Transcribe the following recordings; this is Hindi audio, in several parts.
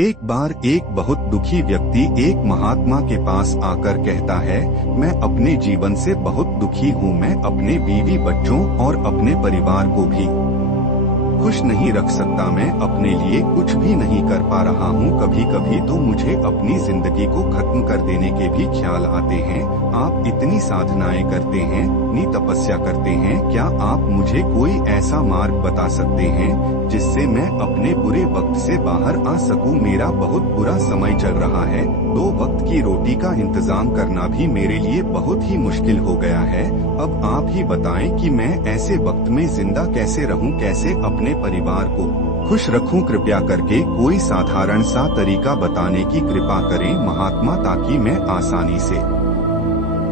एक बार एक बहुत दुखी व्यक्ति एक महात्मा के पास आकर कहता है, मैं अपने जीवन से बहुत दुखी हूँ। मैं अपने बीवी बच्चों और अपने परिवार को भी खुश नहीं रख सकता। मैं अपने लिए कुछ भी नहीं कर पा रहा हूँ। कभी कभी तो मुझे अपनी जिंदगी को खत्म कर देने के भी ख्याल आते हैं। आप इतनी साधनाएं करते हैं, इतनी तपस्या करते हैं, क्या आप मुझे कोई ऐसा मार्ग बता सकते हैं जिससे मैं अपने बुरे वक्त से बाहर आ सकूं? मेरा बहुत बुरा समय चल रहा है। 2 वक्त की रोटी का इंतजाम करना भी मेरे लिए बहुत ही मुश्किल हो गया है। अब आप ही बताएं कि मैं ऐसे वक्त में जिंदा कैसे रहूं, कैसे अपने परिवार को खुश रखूं? कृपया करके कोई साधारण सा तरीका बताने की कृपा करें महात्मा, ताकि मैं आसानी से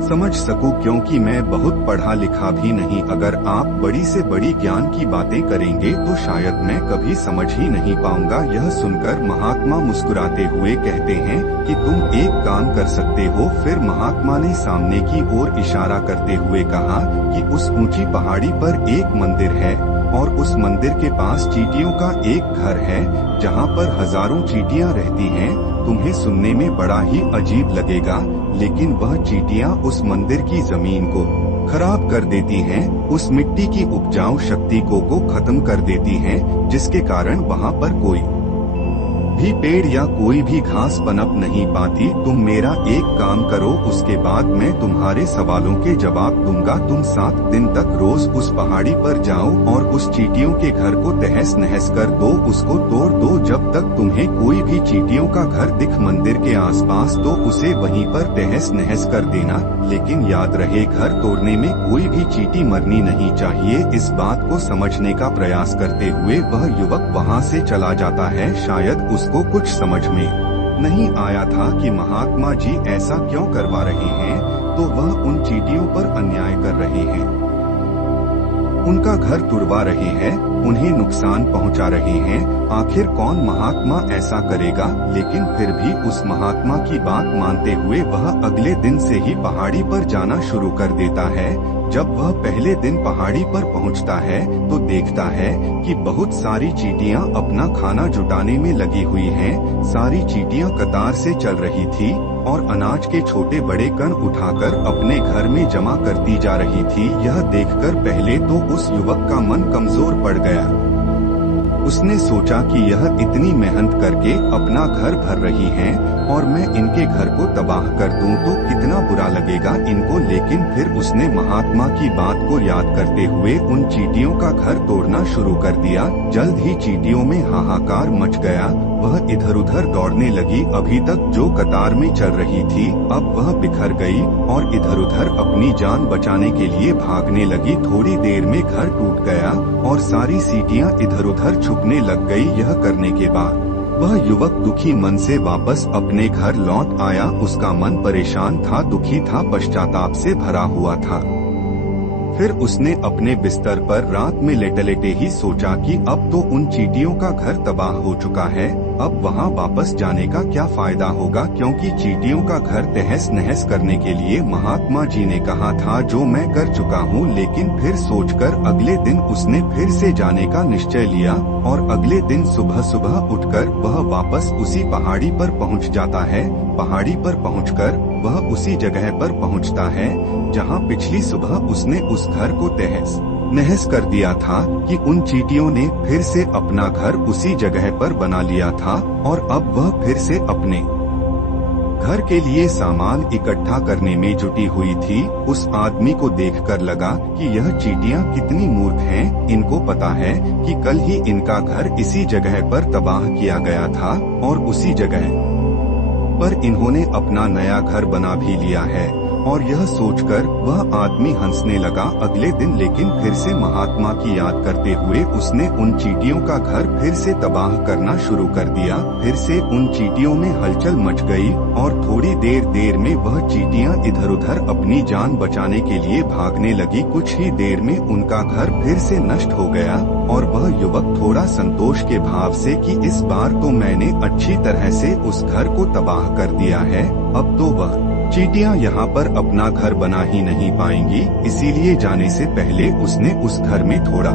समझ सकूं, क्योंकि मैं बहुत पढ़ा लिखा भी नहीं। अगर आप बड़ी से बड़ी ज्ञान की बातें करेंगे तो शायद मैं कभी समझ ही नहीं पाऊंगा। यह सुनकर महात्मा मुस्कुराते हुए कहते हैं कि तुम एक काम कर सकते हो। फिर महात्मा ने सामने की ओर इशारा करते हुए कहा कि उस ऊंची पहाड़ी पर एक मंदिर है और उस मंदिर के पास चींटियों का एक घर है जहाँ पर हजारों चींटियाँ रहती हैं। तुम्हें सुनने में बड़ा ही अजीब लगेगा, लेकिन वह चींटियाँ उस मंदिर की जमीन को खराब कर देती हैं, उस मिट्टी की उपजाऊ शक्ति को खत्म कर देती हैं, जिसके कारण वहाँ पर कोई भी पेड़ या कोई भी घास पनप नहीं पाती। तुम मेरा एक काम करो, उसके बाद मैं तुम्हारे सवालों के जवाब दूंगा। तुम 7 दिन तक रोज उस पहाड़ी पर जाओ और उस चींटियों के घर को तहस नहस कर दो, उसको तोड़ दो। जब तक तुम्हें कोई भी चींटियों का घर दिख मंदिर के आसपास तो उसे वहीं पर तहस नहस कर देना। लेकिन याद रहे, घर तोड़ने में कोई भी चींटी मरनी नहीं चाहिए। इस बात को समझने का प्रयास करते हुए वह युवक वहाँ से चला जाता है। शायद उसको कुछ समझ में नहीं आया था कि महात्मा जी ऐसा क्यों करवा रहे हैं, तो वह उन चींटियों पर अन्याय कर रहे हैं, उनका घर तुड़वा रहे हैं, उन्हें नुकसान पहुंचा रहे हैं। आखिर कौन महात्मा ऐसा करेगा? लेकिन फिर भी उस महात्मा की बात मानते हुए वह अगले दिन से ही पहाड़ी पर जाना शुरू कर देता है। जब वह पहले दिन पहाड़ी पर पहुंचता है तो देखता है कि बहुत सारी चींटियां अपना खाना जुटाने में लगी हुई हैं। सारी चींटियां कतार से चल रही थी और अनाज के छोटे बड़े कण उठाकर अपने घर में जमा करती जा रही थी। यह देखकर पहले तो उस युवक का मन कमजोर पड़ गया। उसने सोचा कि यह इतनी मेहनत करके अपना घर भर रही हैं और मैं इनके घर को तबाह कर दूं तो कितना बुरा लगेगा इनको। लेकिन फिर उसने महात्मा की बात को याद करते हुए उन चींटियों का घर तोड़ना शुरू कर दिया। जल्द ही चींटियों में हाहाकार मच गया। वह इधर उधर दौड़ने लगी। अभी तक जो कतार में चल रही थी अब वह बिखर गई और इधर उधर अपनी जान बचाने के लिए भागने लगी। थोड़ी देर में घर टूट गया और सारी सीटियां इधर उधर छुपने लग गई। यह करने के बाद वह युवक दुखी मन से वापस अपने घर लौट आया। उसका मन परेशान था, दुखी था, पश्चाताप से भरा हुआ था। फिर उसने अपने बिस्तर पर रात में लेटे लेटे ही सोचा कि अब तो उन चींटियों का घर तबाह हो चुका है, अब वहां वापस जाने का क्या फायदा होगा, क्योंकि चींटियों का घर तहस नहस करने के लिए महात्मा जी ने कहा था, जो मैं कर चुका हूँ। लेकिन फिर सोचकर अगले दिन उसने फिर से जाने का निश्चय लिया और अगले दिन सुबह सुबह उठकर वह वापस उसी पहाड़ी पर पहुँच जाता है। पहाड़ी पर पहुंचकर वह उसी जगह पर पहुंचता है जहां पिछली सुबह उसने उस घर को तहस नहस कर दिया था कि उन चींटियों ने फिर से अपना घर उसी जगह पर बना लिया था और अब वह फिर से अपने घर के लिए सामान इकट्ठा करने में जुटी हुई थी। उस आदमी को देखकर लगा कि यह चींटियां कितनी मूर्ख हैं। इनको पता है कि कल ही इनका घर इसी जगह पर तबाह किया गया था और उसी जगह पर इन्होंने अपना नया घर बना भी लिया है। और यह सोचकर वह आदमी हंसने लगा। अगले दिन लेकिन फिर से महात्मा की याद करते हुए उसने उन चींटियों का घर फिर से तबाह करना शुरू कर दिया। फिर से उन चींटियों में हलचल मच गई और थोड़ी देर में वह चींटियां इधर उधर अपनी जान बचाने के लिए भागने लगी। कुछ ही देर में उनका घर फिर से नष्ट हो गया और वह युवक थोड़ा संतोष के भाव से कि इस बार तो मैंने अच्छी तरह से उस घर को तबाह कर दिया है, अब तो वह चींटियां यहाँ पर अपना घर बना ही नहीं पाएंगी। इसीलिए जाने से पहले उसने उस घर में थोड़ा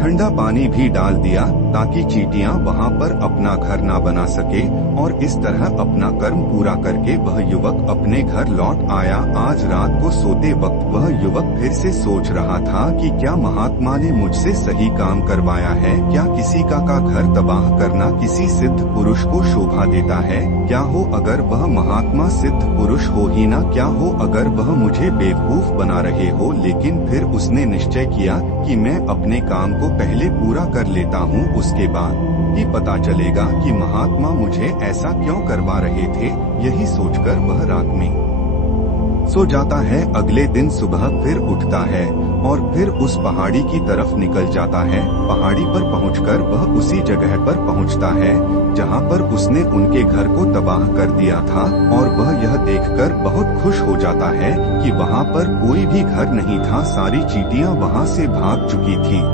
ठंडा पानी भी डाल दिया ताकि चींटियां वहां पर अपना घर ना बना सके, और इस तरह अपना कर्म पूरा करके वह युवक अपने घर लौट आया। आज रात को सोते वक्त वह युवक फिर से सोच रहा था कि क्या महात्मा ने मुझसे सही काम करवाया है? क्या किसी का घर तबाह करना किसी सिद्ध पुरुष को शोभा देता है? क्या हो अगर वह महात्मा सिद्ध पुरुष हो ही ना, क्या हो अगर वह मुझे बेवकूफ बना रहे हो? लेकिन फिर उसने निश्चय किया कि मैं अपने काम को पहले पूरा कर लेता हूँ, उसके बाद ही पता चलेगा कि महात्मा मुझे ऐसा क्यों करवा रहे थे। यही सोचकर वह रात में सो जाता है। अगले दिन सुबह फिर उठता है और फिर उस पहाड़ी की तरफ निकल जाता है। पहाड़ी पर पहुंचकर वह उसी जगह पर पहुंचता है जहां पर उसने उनके घर को तबाह कर दिया था, और वह यह देखकर बहुत खुश हो जाता है कि वहां पर कोई भी घर नहीं था, सारी चींटियां वहां से भाग चुकी थी।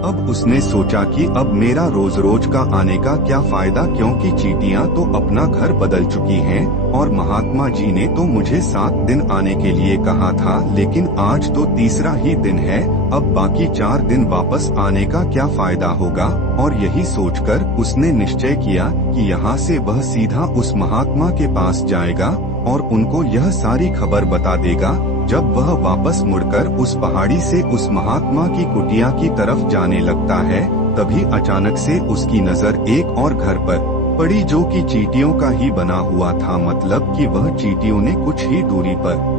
अब उसने सोचा कि अब मेरा रोज रोज का आने का क्या फायदा, क्योंकि चींटियां तो अपना घर बदल चुकी हैं और महात्मा जी ने तो मुझे 7 दिन आने के लिए कहा था, लेकिन आज तो तीसरा ही दिन है, अब बाकी 4 दिन वापस आने का क्या फायदा होगा। और यही सोचकर उसने निश्चय किया कि यहाँ से वह सीधा उस महात्मा के पास जाएगा और उनको यह सारी खबर बता देगा। जब वह वापस मुड़कर उस पहाड़ी से उस महात्मा की कुटिया की तरफ जाने लगता है, तभी अचानक से उसकी नजर एक और घर पर पड़ी जो कि चींटियों का ही बना हुआ था। मतलब कि वह चींटियों ने कुछ ही दूरी पर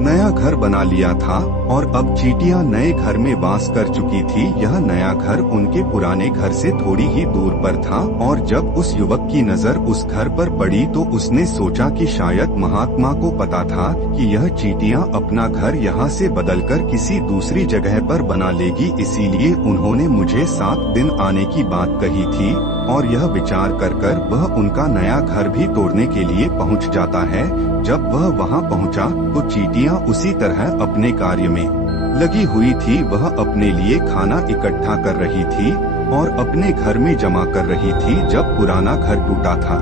नया घर बना लिया था और अब चींटियां नए घर में वास कर चुकी थी। यह नया घर उनके पुराने घर से थोड़ी ही दूर पर था, और जब उस युवक की नजर उस घर पर पड़ी तो उसने सोचा कि शायद महात्मा को पता था कि यह चींटियां अपना घर यहाँ से बदलकर किसी दूसरी जगह पर बना लेगी, इसीलिए उन्होंने मुझे 7 दिन आने की बात कही थी। और यह विचार कर वह उनका नया घर भी तोड़ने के लिए पहुँच जाता है। जब वह वहां पहुंचा तो चींटियां उसी तरह अपने कार्य में लगी हुई थी। वह अपने लिए खाना इकट्ठा कर रही थी और अपने घर में जमा कर रही थी। जब पुराना घर टूटा था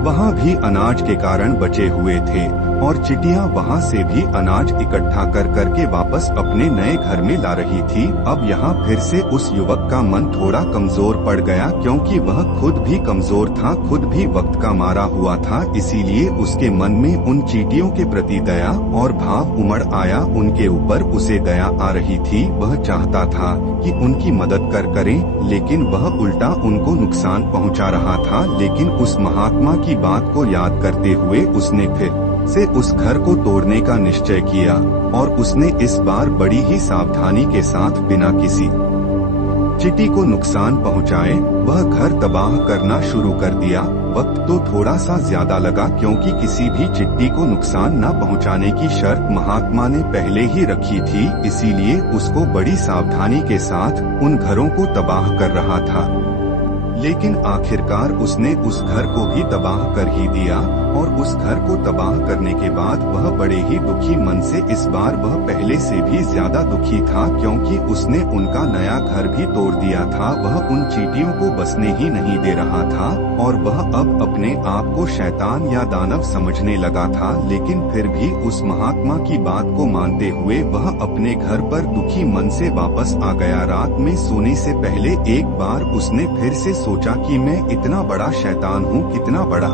वहां भी अनाज के कारण बचे हुए थे और चींटियां वहां से भी अनाज इकट्ठा कर करके वापस अपने नए घर में ला रही थी। अब यहाँ फिर से उस युवक का मन थोड़ा कमजोर पड़ गया, क्योंकि वह खुद भी कमजोर था, खुद भी वक्त का मारा हुआ था। इसीलिए उसके मन में उन चींटियों के प्रति दया और भाव उमड़ आया। उनके ऊपर उसे दया आ रही थी। वह चाहता था कि उनकी मदद करें, लेकिन वह उल्टा उनको नुकसान पहुँचा रहा था। लेकिन उस महात्मा की बात को याद करते हुए उसने फिर से उस घर को तोड़ने का निश्चय किया, और उसने इस बार बड़ी ही सावधानी के साथ बिना किसी चींटी को नुकसान पहुंचाए वह घर तबाह करना शुरू कर दिया। वक्त तो थोड़ा सा ज्यादा लगा, क्योंकि किसी भी चींटी को नुकसान न पहुंचाने की शर्त महात्मा ने पहले ही रखी थी, इसीलिए उसको बड़ी सावधानी के साथ उन घरों को तबाह कर रहा था। लेकिन आखिरकार उसने उस घर को भी तबाह कर ही दिया, और उस घर को तबाह करने के बाद वह बड़े ही दुखी मन से, इस बार वह पहले से भी ज्यादा दुखी था, क्योंकि उसने उनका नया घर भी तोड़ दिया था। वह उन चींटियों को बसने ही नहीं दे रहा था और वह अब अपने आप को शैतान या दानव समझने लगा था। लेकिन फिर भी उस महात्मा की बात को मानते हुए वह अपने घर पर दुखी मन से वापस आ गया। रात में सोने से पहले एक बार उसने फिर से सोचा कि मैं इतना बड़ा शैतान हूँ, कितना बड़ा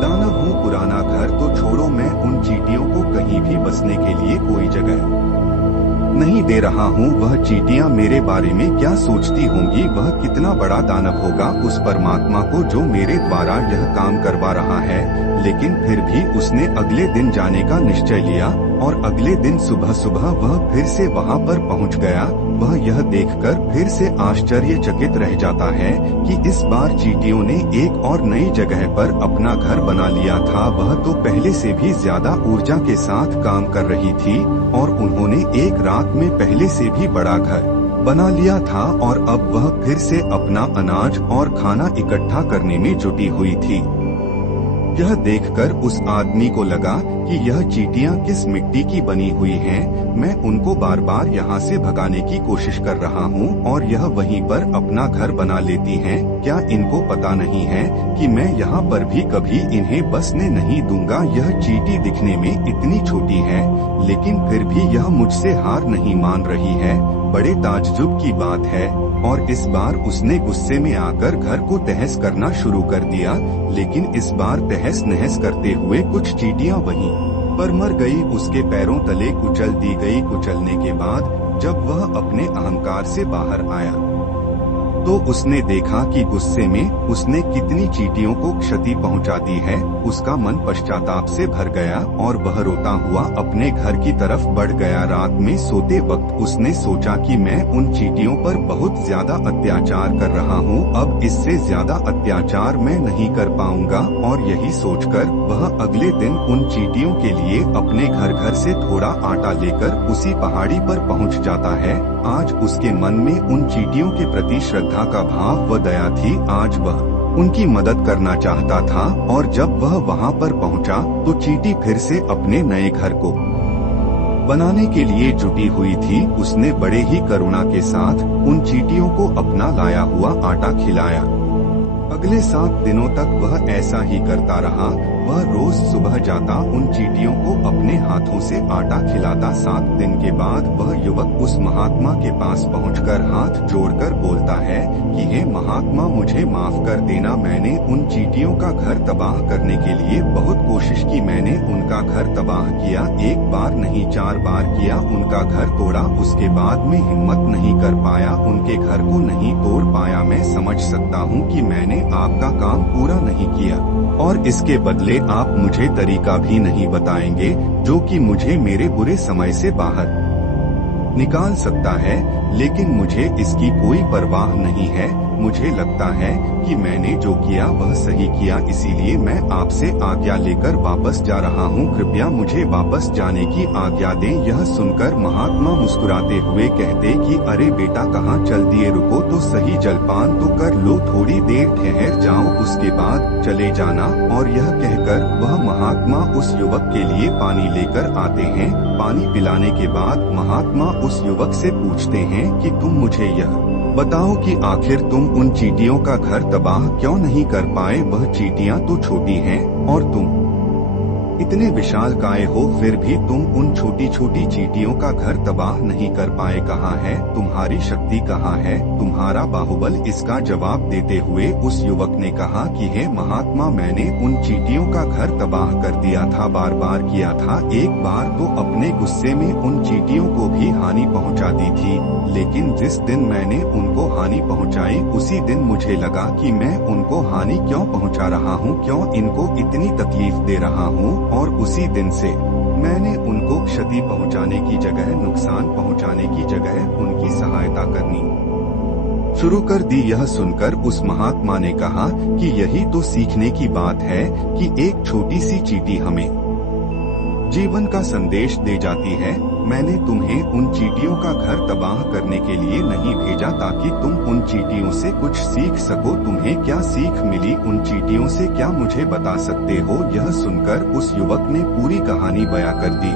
दानव हूँ। पुराना घर तो छोड़ो, मैं उन चींटियों को कहीं भी बसने के लिए कोई जगह नहीं दे रहा हूँ। वह चींटियां मेरे बारे में क्या सोचती होंगी, वह कितना बड़ा दानव होगा उस परमात्मा को जो मेरे द्वारा यह काम करवा रहा है। लेकिन फिर भी उसने अगले दिन जाने का निश्चय लिया, और अगले दिन सुबह सुबह वह फिर से वहाँ पर पहुँच गया। वह यह देखकर फिर से आश्चर्यचकित रह जाता है कि इस बार चींटियों ने एक और नई जगह पर अपना घर बना लिया था। वह तो पहले से भी ज्यादा ऊर्जा के साथ काम कर रही थी, और उन्होंने एक रात में पहले से भी बड़ा घर बना लिया था, और अब वह फिर से अपना अनाज और खाना इकट्ठा करने में जुटी हुई थी। यह देखकर उस आदमी को लगा कि यह चींटियां किस मिट्टी की बनी हुई हैं। मैं उनको बार बार यहाँ से भगाने की कोशिश कर रहा हूँ और यह वहीं पर अपना घर बना लेती हैं। क्या इनको पता नहीं है कि मैं यहाँ पर भी कभी इन्हें बसने नहीं दूंगा। यह चींटी दिखने में इतनी छोटी है, लेकिन फिर भी यह मुझसे हार नहीं मान रही है। बड़े ताज्जुब की बात है। और इस बार उसने गुस्से में आकर घर को तहस करना शुरू कर दिया, लेकिन इस बार तहस नहस करते हुए कुछ चींटियां वहीं पर मर गई, उसके पैरों तले कुचल दी गई। कुचलने के बाद जब वह अपने अहंकार से बाहर आया तो उसने देखा कि गुस्से में उसने कितनी चींटियों को क्षति पहुंचा दी है। उसका मन पश्चाताप से भर गया और वह रोता हुआ अपने घर की तरफ बढ़ गया। रात में सोते वक्त उसने सोचा कि मैं उन चींटियों पर बहुत ज्यादा अत्याचार कर रहा हूँ, अब इससे ज्यादा अत्याचार मैं नहीं कर पाऊंगा। और यही सोचकर वह अगले दिन उन चींटियों के लिए अपने घर से थोड़ा आटा लेकर उसी पहाड़ी पर पहुँच जाता है। आज उसके मन में उन चींटियों के प्रति श्रद्धा का भाव व दया थी। आज वह उनकी मदद करना चाहता था। और जब वह वहां पर पहुंचा तो चींटी फिर से अपने नए घर को बनाने के लिए जुटी हुई थी। उसने बड़े ही करुणा के साथ उन चींटियों को अपना लाया हुआ आटा खिलाया। अगले 7 दिनों तक वह ऐसा ही करता रहा। वह रोज सुबह जाता, उन चींटियों को अपने हाथों से आटा खिलाता। 7 दिन के बाद वह युवक उस महात्मा के पास पहुंचकर हाथ जोड़कर बोलता है कि हे महात्मा, मुझे माफ कर देना। मैंने उन चींटियों का घर तबाह करने के लिए बहुत कोशिश की। मैंने उनका घर तबाह किया, 1 बार नहीं 4 बार किया। उनका घर तोड़ा, उसके बाद में हिम्मत नहीं कर पाया, उनके घर को नहीं तोड़ पाया। मैं समझ सकता हूँ कि मैंने आपका काम पूरा नहीं किया और इसके बदले आप मुझे तरीका भी नहीं बताएंगे जो कि मुझे मेरे बुरे समय से बाहर निकाल सकता है। लेकिन मुझे इसकी कोई परवाह नहीं है। मुझे लगता है कि मैंने जो किया वह सही किया, इसीलिए मैं आपसे आज्ञा लेकर वापस जा रहा हूँ। कृपया मुझे वापस जाने की आज्ञा दें। यह सुनकर महात्मा मुस्कुराते हुए कहते कि अरे बेटा, कहाँ चल दिए, रुको तो सही, जलपान तो कर लो, थोड़ी देर ठहर जाओ, उसके बाद चले जाना। और यह कहकर वह महात्मा उस युवक के लिए पानी लेकर आते हैं। पानी पिलाने के बाद महात्मा उस युवक से पूछते हैं कि तुम मुझे यह बताओ कि आखिर तुम उन चींटियों का घर तबाह क्यों नहीं कर पाए। वह चींटियां तो छोटी हैं और तुम इतने विशालकाय हो, फिर भी तुम उन छोटी छोटी चींटियों का घर तबाह नहीं कर पाए। कहाँ है तुम्हारी शक्ति, कहाँ है तुम्हारा बाहुबल। इसका जवाब देते हुए उस युवक ने कहा कि हे महात्मा, मैंने उन चींटियों का घर तबाह कर दिया था, बार बार किया था। एक बार तो अपने गुस्से में उन चींटियों को भी हानि पहुंचा दी थी, लेकिन जिस दिन मैंने उनको हानि पहुंचाई उसी दिन मुझे लगा कि मैं उनको हानि क्यों पहुंचा रहा हूं, क्यों इनको इतनी तकलीफ दे रहा हूं। और उसी दिन से मैंने उनको क्षति पहुंचाने की जगह, नुकसान पहुंचाने की जगह उनकी सहायता करनी शुरू कर दी। यह सुनकर उस महात्मा ने कहा कि यही तो सीखने की बात है कि एक छोटी सी चींटी हमें जीवन का संदेश दे जाती है। मैंने तुम्हें उन चींटियों का घर तबाह करने के लिए नहीं भेजा ताकि तुम उन चींटियों से कुछ सीख सको। तुम्हें क्या सीख मिली उन चींटियों से, क्या मुझे बता सकते हो। यह सुनकर उस युवक ने पूरी कहानी बयां कर दी।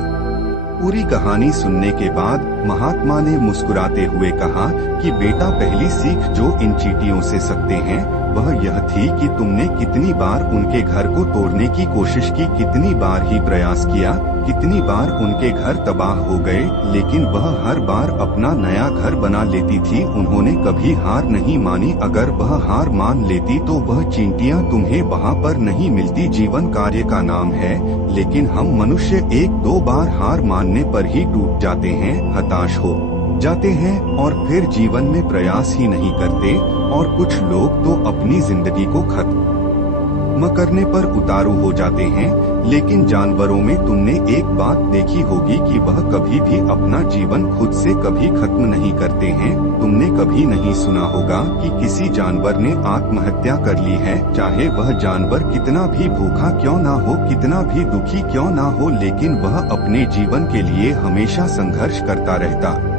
पूरी कहानी सुनने के बाद महात्मा ने मुस्कुराते हुए कहा कि बेटा, पहली सीख जो इन चींटियों से सकते हैं वह यह थी कि तुमने कितनी बार उनके घर को तोड़ने की कोशिश की, कितनी बार ही प्रयास किया, कितनी बार उनके घर तबाह हो गए, लेकिन वह हर बार अपना नया घर बना लेती थी। उन्होंने कभी हार नहीं मानी। अगर वह हार मान लेती तो वह चींटियां तुम्हें वहाँ पर नहीं मिलती। जीवन कार्य का नाम है, लेकिन हम मनुष्य 1-2 बार हार मानने पर ही टूट जाते हैं, हताश हो जाते हैं और फिर जीवन में प्रयास ही नहीं करते। और कुछ लोग तो अपनी जिंदगी को खत्म करने पर उतारू हो जाते हैं। लेकिन जानवरों में तुमने एक बात देखी होगी कि वह कभी भी अपना जीवन खुद से कभी खत्म नहीं करते हैं। तुमने कभी नहीं सुना होगा कि किसी जानवर ने आत्महत्या कर ली है, चाहे वह जानवर कितना भी भूखा क्यों ना हो, कितना भी दुखी क्यों ना हो, लेकिन वह अपने जीवन के लिए हमेशा संघर्ष करता रहता है।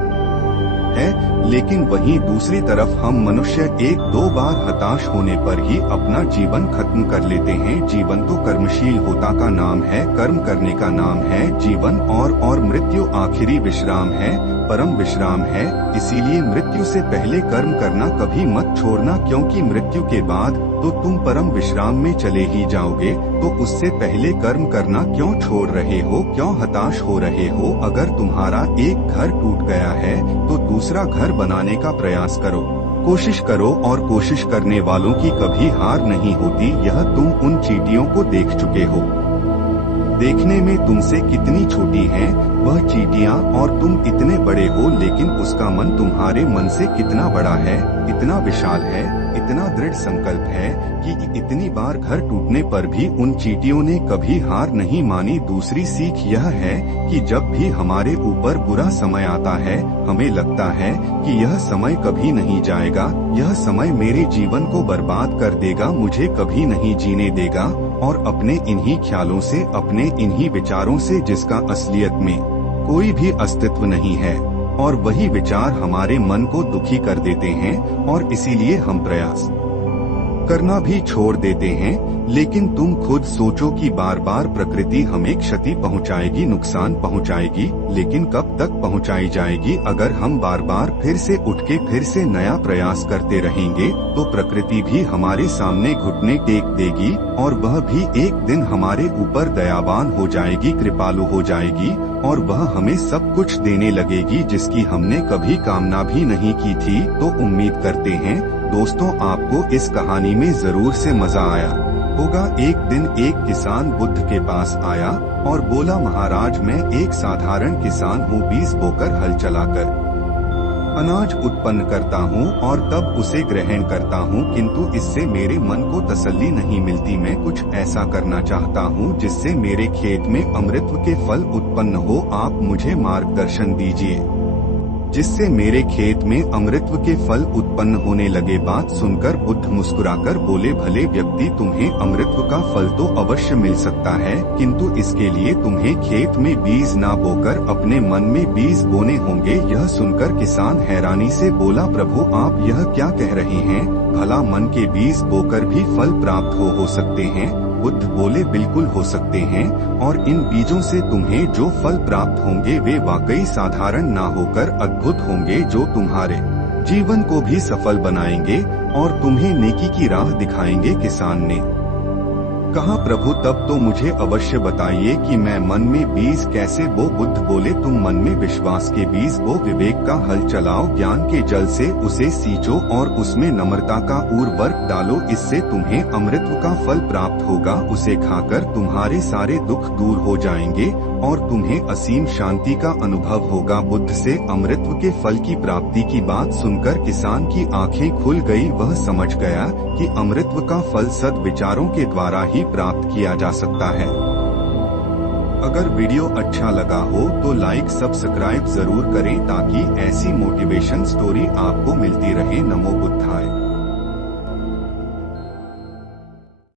लेकिन वहीं दूसरी तरफ हम मनुष्य 1-2 बार हताश होने पर ही अपना जीवन खत्म कर लेते हैं। जीवन तो कर्मशील होता का नाम है, कर्म करने का नाम है जीवन, और मृत्यु आखिरी विश्राम है। परम विश्राम है। इसीलिए मृत्यु से पहले कर्म करना कभी मत छोड़ना, क्योंकि मृत्यु के बाद तो तुम परम विश्राम में चले ही जाओगे। तो उससे पहले कर्म करना क्यों छोड़ रहे हो, क्यों हताश हो रहे हो? अगर तुम्हारा एक घर टूट गया है तो दूसरा घर बनाने का प्रयास करो, कोशिश करो, और कोशिश करने वालों की कभी हार नहीं होती। यह तुम उन चींटियों को देख चुके हो। देखने में तुमसे कितनी छोटी हैं वह चींटियां, और तुम इतने बड़े हो, लेकिन उसका मन तुम्हारे मन से कितना बड़ा है, इतना विशाल है, इतना दृढ़ संकल्प है कि इतनी बार घर टूटने पर भी उन चींटियों ने कभी हार नहीं मानी। दूसरी सीख यह है कि जब भी हमारे ऊपर बुरा समय आता है, हमें लगता है कि यह समय कभी नहीं जाएगा, यह समय मेरे जीवन को बर्बाद कर देगा, मुझे कभी नहीं जीने देगा, और अपने इन्हीं ख्यालों से, अपने इन्हीं विचारों से, जिसका असलियत में कोई भी अस्तित्व नहीं है, और वही विचार हमारे मन को दुखी कर देते हैं, और इसीलिए हम प्रयास करना भी छोड़ देते हैं। लेकिन तुम खुद सोचो कि बार बार प्रकृति हमें क्षति पहुंचाएगी, नुकसान पहुंचाएगी, लेकिन कब तक पहुंचाई जाएगी? अगर हम बार बार फिर से उठ के फिर से नया प्रयास करते रहेंगे तो प्रकृति भी हमारे सामने घुटने टेक देगी, और वह भी एक दिन हमारे ऊपर दयावान हो जाएगी, कृपालु हो जाएगी, और वह हमें सब कुछ देने लगेगी जिसकी हमने कभी कामना भी नहीं की थी। तो उम्मीद करते हैं दोस्तों आपको इस कहानी में जरूर से मजा आया होगा। एक दिन एक किसान बुद्ध के पास आया और बोला, महाराज मैं एक साधारण किसान हूँ, बीज बोकर हल चलाकर अनाज उत्पन्न करता हूँ और तब उसे ग्रहण करता हूँ, किंतु इससे मेरे मन को तसल्ली नहीं मिलती। मैं कुछ ऐसा करना चाहता हूँ जिससे मेरे खेत में अमृत के फल उत्पन्न हो। आप मुझे मार्गदर्शन दीजिए जिससे मेरे खेत में अमृत के फल उत्पन्न होने लगे। बात सुनकर बुद्ध मुस्कुराकर बोले, भले व्यक्ति, तुम्हें अमृत का फल तो अवश्य मिल सकता है, किंतु इसके लिए तुम्हें खेत में बीज ना बोकर अपने मन में बीज बोने होंगे। यह सुनकर किसान हैरानी से बोला, प्रभु आप यह क्या कह रहे हैं? भला मन के बीज बोकर भी फल प्राप्त हो सकते हैं? बुद्ध बोले, बिल्कुल हो सकते हैं, और इन बीजों से तुम्हें जो फल प्राप्त होंगे वे वाकई साधारण ना होकर अद्भुत होंगे, जो तुम्हारे जीवन को भी सफल बनाएंगे और तुम्हें नेकी की राह दिखाएंगे। किसान ने कहा, प्रभु तब तो मुझे अवश्य बताइए कि मैं मन में बीज कैसे बो? बुद्ध बोले, तुम मन में विश्वास के बीज बो, विवेक का हल चलाओ, ज्ञान के जल से उसे सींचो और उसमें नम्रता का उर्वरक डालो, इससे तुम्हें अमृत का फल प्राप्त होगा। उसे खाकर तुम्हारे सारे दुख दूर हो जाएंगे और तुम्हें असीम शांति का अनुभव होगा। बुद्ध से अमृत के फल की प्राप्ति की बात सुनकर किसान की आंखें खुल गई। वह समझ गया कि अमृत का फल सद्विचारों के द्वारा ही प्राप्त किया जा सकता है। अगर वीडियो अच्छा लगा हो तो लाइक सब्सक्राइब जरूर करें ताकि ऐसी मोटिवेशन स्टोरी आपको मिलती रहे। नमो बुद्धाय।